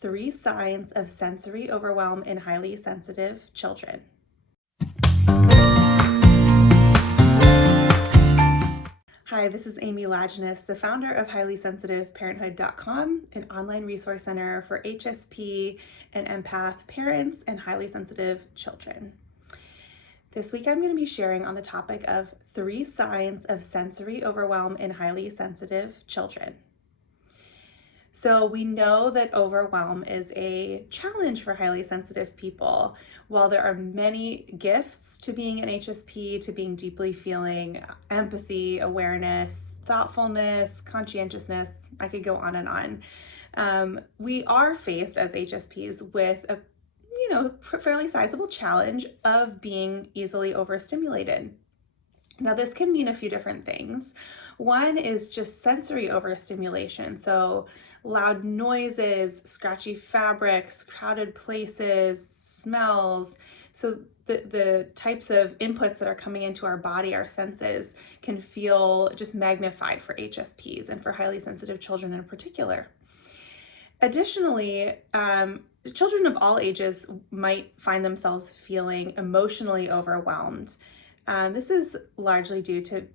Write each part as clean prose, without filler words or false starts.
3 signs of sensory overwhelm in highly sensitive children. Hi, this is Amy Lajeunesse, the founder of highlysensitiveparenthood.com, an online resource center for HSP and empath parents and highly sensitive children. This week I'm going to be sharing on the topic of 3 signs of sensory overwhelm in highly sensitive children. So we know that overwhelm is a challenge for highly sensitive people. While there are many gifts to being an HSP, to being deeply feeling empathy, awareness, thoughtfulness, conscientiousness, I could go on and on. We are faced as HSPs with a fairly sizable challenge of being easily overstimulated. Now, this can mean a few different things. One is just sensory overstimulation. So loud noises, scratchy fabrics, crowded places, smells. So the types of inputs that are coming into our body, our senses, can feel just magnified for HSPs and for highly sensitive children in particular. Additionally, children of all ages might find themselves feeling emotionally overwhelmed. This is largely due to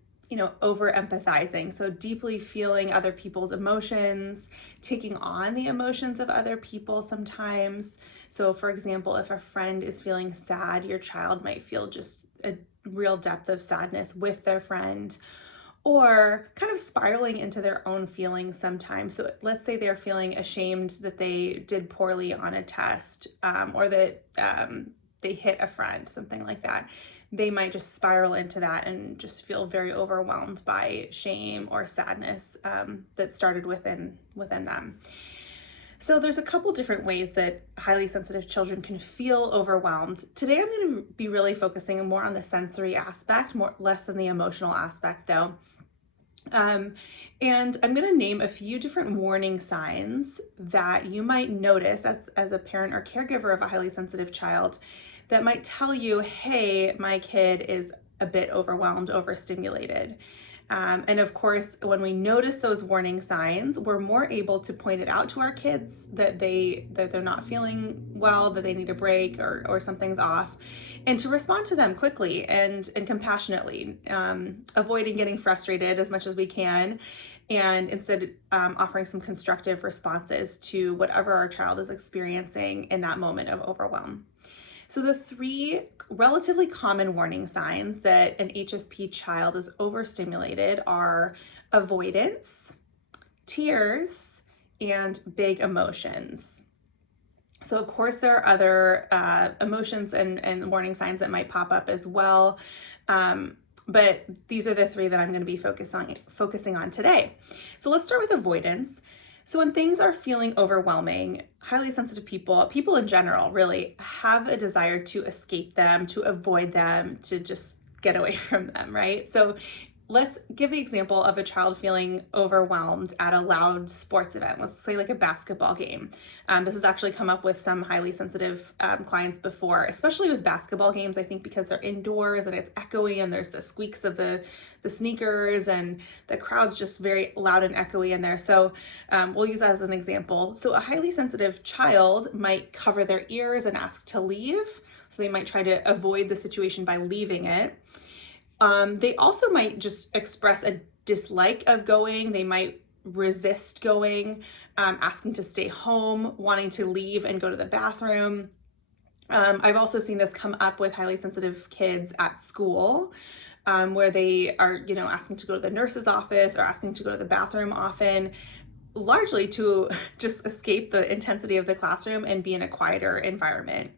over empathizing. So deeply feeling other people's emotions, taking on the emotions of other people sometimes. So for example, if a friend is feeling sad, your child might feel just a real depth of sadness with their friend, or kind of spiraling into their own feelings sometimes. So let's say they're feeling ashamed that they did poorly on a test, or that they hit a friend, something like that. They might just spiral into that and just feel very overwhelmed by shame or sadness that started within them. So there's a couple different ways that highly sensitive children can feel overwhelmed. Today I'm going to be really focusing more on the sensory aspect, less than the emotional aspect though. And I'm going to name a few different warning signs that you might notice as a parent or caregiver of a highly sensitive child that might tell you, hey, my kid is a bit overwhelmed, overstimulated. And of course, when we notice those warning signs, we're more able to point it out to our kids that they're not feeling well, that they need a break or something's off, and to respond to them quickly and compassionately, avoiding getting frustrated as much as we can, and instead offering some constructive responses to whatever our child is experiencing in that moment of overwhelm. So the 3 relatively common warning signs that an HSP child is overstimulated are avoidance, tears, and big emotions. So of course there are other emotions and warning signs that might pop up as well, but these are the 3 that I'm going to be focusing on today. So let's start with avoidance. So when things are feeling overwhelming, highly sensitive people in general really have a desire to escape them, to avoid them, to just get away from them, right? So let's give the example of a child feeling overwhelmed at a loud sports event. Let's say like a basketball game. This has actually come up with some highly sensitive clients before, especially with basketball games, I think because they're indoors and it's echoey and there's the squeaks of the sneakers and the crowd's just very loud and echoey in there. So we'll use that as an example. So a highly sensitive child might cover their ears and ask to leave. So they might try to avoid the situation by leaving it. They also might just express a dislike of going. They might resist going, asking to stay home, wanting to leave and go to the bathroom. I've also seen this come up with highly sensitive kids at school, where they are, asking to go to the nurse's office or asking to go to the bathroom often, largely to just escape the intensity of the classroom and be in a quieter environment.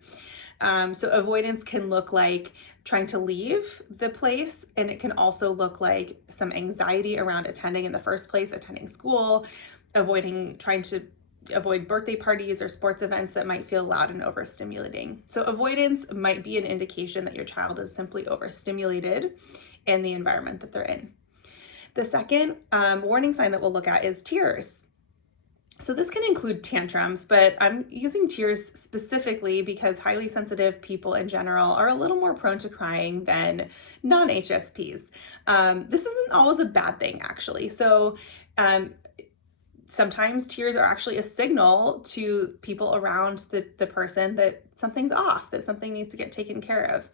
So avoidance can look like trying to leave the place, and it can also look like some anxiety around attending in the first place, attending school, trying to avoid birthday parties or sports events that might feel loud and overstimulating. So avoidance might be an indication that your child is simply overstimulated in the environment that they're in. The second warning sign that we'll look at is tears. So this can include tantrums, but I'm using tears specifically because highly sensitive people in general are a little more prone to crying than non-HSPs. This isn't always a bad thing, actually. So Sometimes tears are actually a signal to people around the person that something's off, that something needs to get taken care of.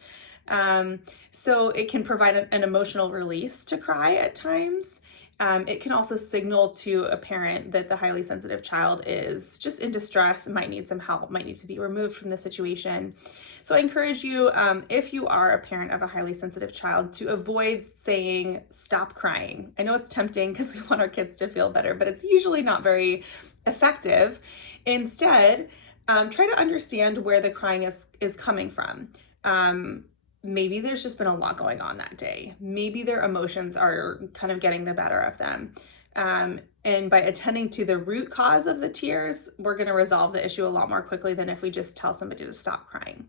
So it can provide an emotional release to cry at times. It can also signal to a parent that the highly sensitive child is just in distress and might need some help, might need to be removed from the situation. So I encourage you, if you are a parent of a highly sensitive child, to avoid saying, stop crying. I know it's tempting because we want our kids to feel better, but it's usually not very effective. Instead, try to understand where the crying is coming from. Maybe there's just been a lot going on that day. Maybe their emotions are kind of getting the better of them. And by attending to the root cause of the tears, we're going to resolve the issue a lot more quickly than if we just tell somebody to stop crying.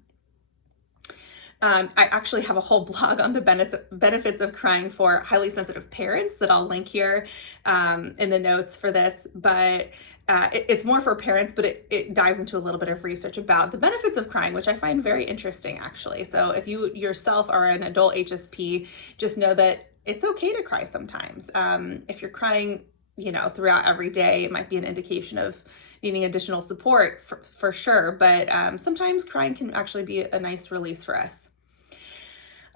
I actually have a whole blog on the benefits of crying for highly sensitive parents that I'll link here in the notes for this, but it's more for parents, but it dives into a little bit of research about the benefits of crying, which I find very interesting, actually. So if you yourself are an adult HSP, just know that it's okay to cry sometimes. If you're crying, throughout every day, it might be an indication of needing additional support for sure, but sometimes crying can actually be a nice release for us.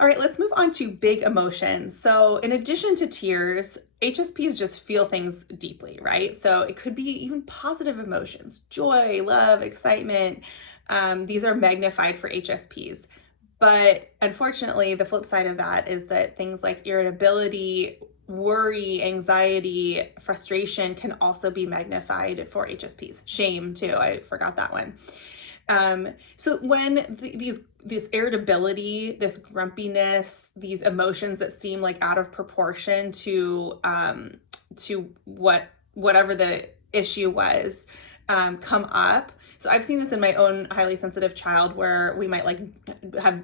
All right, let's move on to big emotions. So in addition to tears, HSPs just feel things deeply, right? So it could be even positive emotions, joy, love, excitement. These are magnified for HSPs. But unfortunately, the flip side of that is that things like irritability, worry, anxiety, frustration can also be magnified for HSPs. Shame too, I forgot that one. So when this irritability, this grumpiness, these emotions that seem like out of proportion to whatever the issue was, come up. So I've seen this in my own highly sensitive child where we might have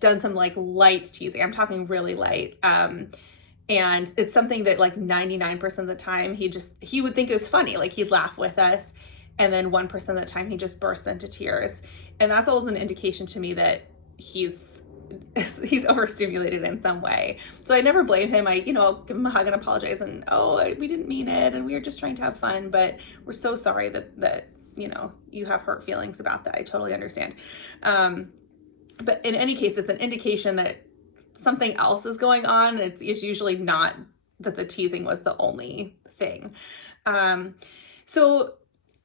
done some light teasing. I'm talking really light. And it's something that 99% of the time he would think is funny. He'd laugh with us. And then 1% of the time he just bursts into tears. And that's always an indication to me that he's overstimulated in some way. So I never blame him. I'll give him a hug and apologize and, we didn't mean it. And we were just trying to have fun, but we're so sorry that you have hurt feelings about that. I totally understand. But in any case, it's an indication that something else is going on. It's usually not that the teasing was the only thing. So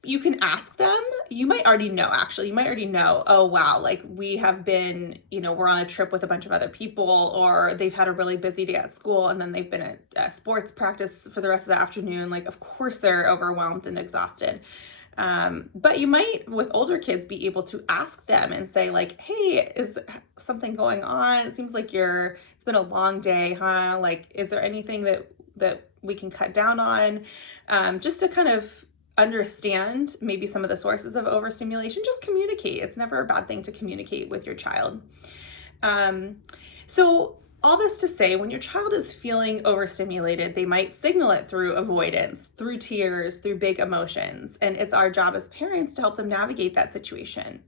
you can ask them. You might already know, actually. You might already know, oh, wow, we have been, we're on a trip with a bunch of other people, or they've had a really busy day at school, and then they've been at sports practice for the rest of the afternoon. Of course, they're overwhelmed and exhausted. But you might, with older kids, be able to ask them and say, hey, is something going on? It seems like it's been a long day, huh? Is there anything that we can cut down on? Just to kind of understand maybe some of the sources of overstimulation. Just communicate. It's never a bad thing to communicate with your child. So all this to say, when your child is feeling overstimulated, they might signal it through avoidance, through tears, through big emotions. And it's our job as parents to help them navigate that situation.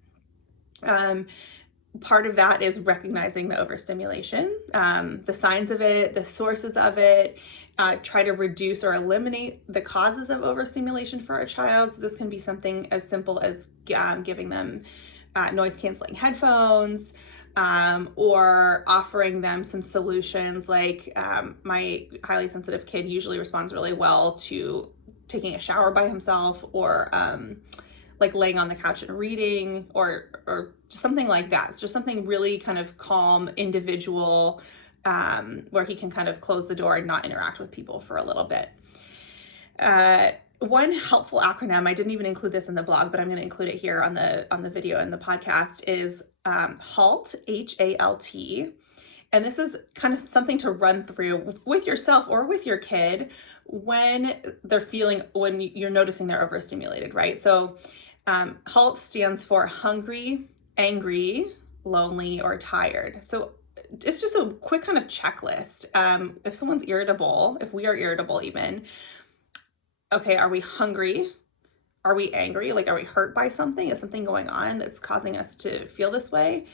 Part of that is recognizing the overstimulation, the signs of it, the sources of it. Try to reduce or eliminate the causes of overstimulation for a child. So this can be something as simple as giving them noise canceling headphones, or offering them some solutions. My highly sensitive kid usually responds really well to taking a shower by himself, or laying on the couch and reading, or just something like that. It's just something really kind of calm, individual, where he can kind of close the door and not interact with people for a little bit. One helpful acronym, I didn't even include this in the blog, but I'm going to include it here on the video and the podcast, is Halt, H-A-L-T. And this is kind of something to run through with yourself or with your kid when you're noticing they're overstimulated, right? So Halt stands for hungry, angry, lonely, or tired. So it's just a quick kind of checklist. If someone's irritable, if we are irritable even, okay, are we hungry? Are we angry? Are we hurt by something? Is something going on that's causing us to feel this way?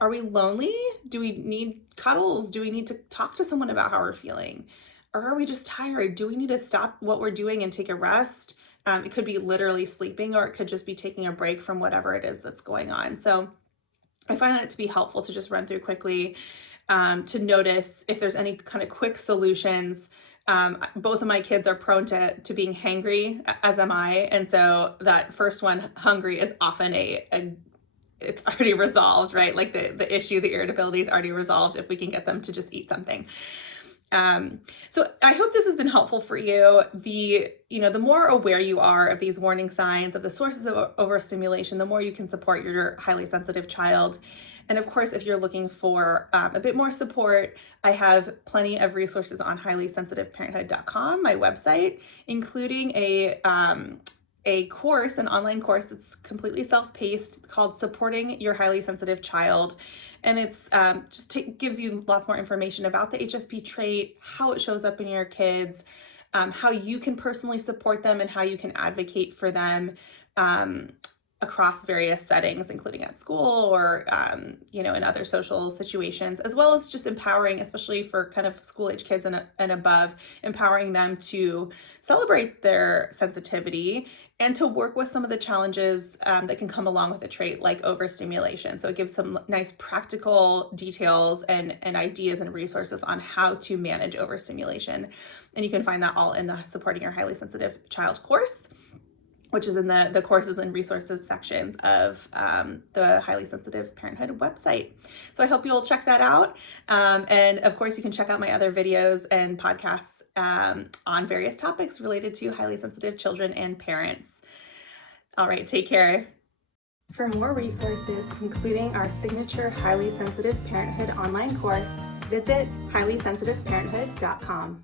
Are we lonely? Do we need cuddles? Do we need to talk to someone about how we're feeling? Or are we just tired? Do we need to stop what we're doing and take a rest? It could be literally sleeping, or it could just be taking a break from whatever it is that's going on. So I find that to be helpful to just run through quickly, to notice if there's any kind of quick solutions. Both of my kids are prone to being hangry, as am I. And so that first one, hungry, is often it's already resolved, right? Like the issue, the irritability is already resolved if we can get them to just eat something. So I hope this has been helpful for you. The more aware you are of these warning signs, of the sources of overstimulation, the more you can support your highly sensitive child. And of course, if you're looking for a bit more support, I have plenty of resources on highlysensitiveparenthood.com, my website, including a course, an online course that's completely self-paced called Supporting Your Highly Sensitive Child. And it's gives you lots more information about the HSP trait, how it shows up in your kids, how you can personally support them, and how you can advocate for them across various settings, including at school or in other social situations, as well as just empowering, especially for kind of school age kids and above, empowering them to celebrate their sensitivity and to work with some of the challenges that can come along with a trait like overstimulation. So it gives some nice practical details and ideas and resources on how to manage overstimulation. And you can find that all in the Supporting Your Highly Sensitive Child course, which is in the courses and resources sections of the Highly Sensitive Parenthood website. So I hope you'll check that out. And of course, you can check out my other videos and podcasts on various topics related to highly sensitive children and parents. All right, take care. For more resources, including our signature Highly Sensitive Parenthood online course, visit highlysensitiveparenthood.com.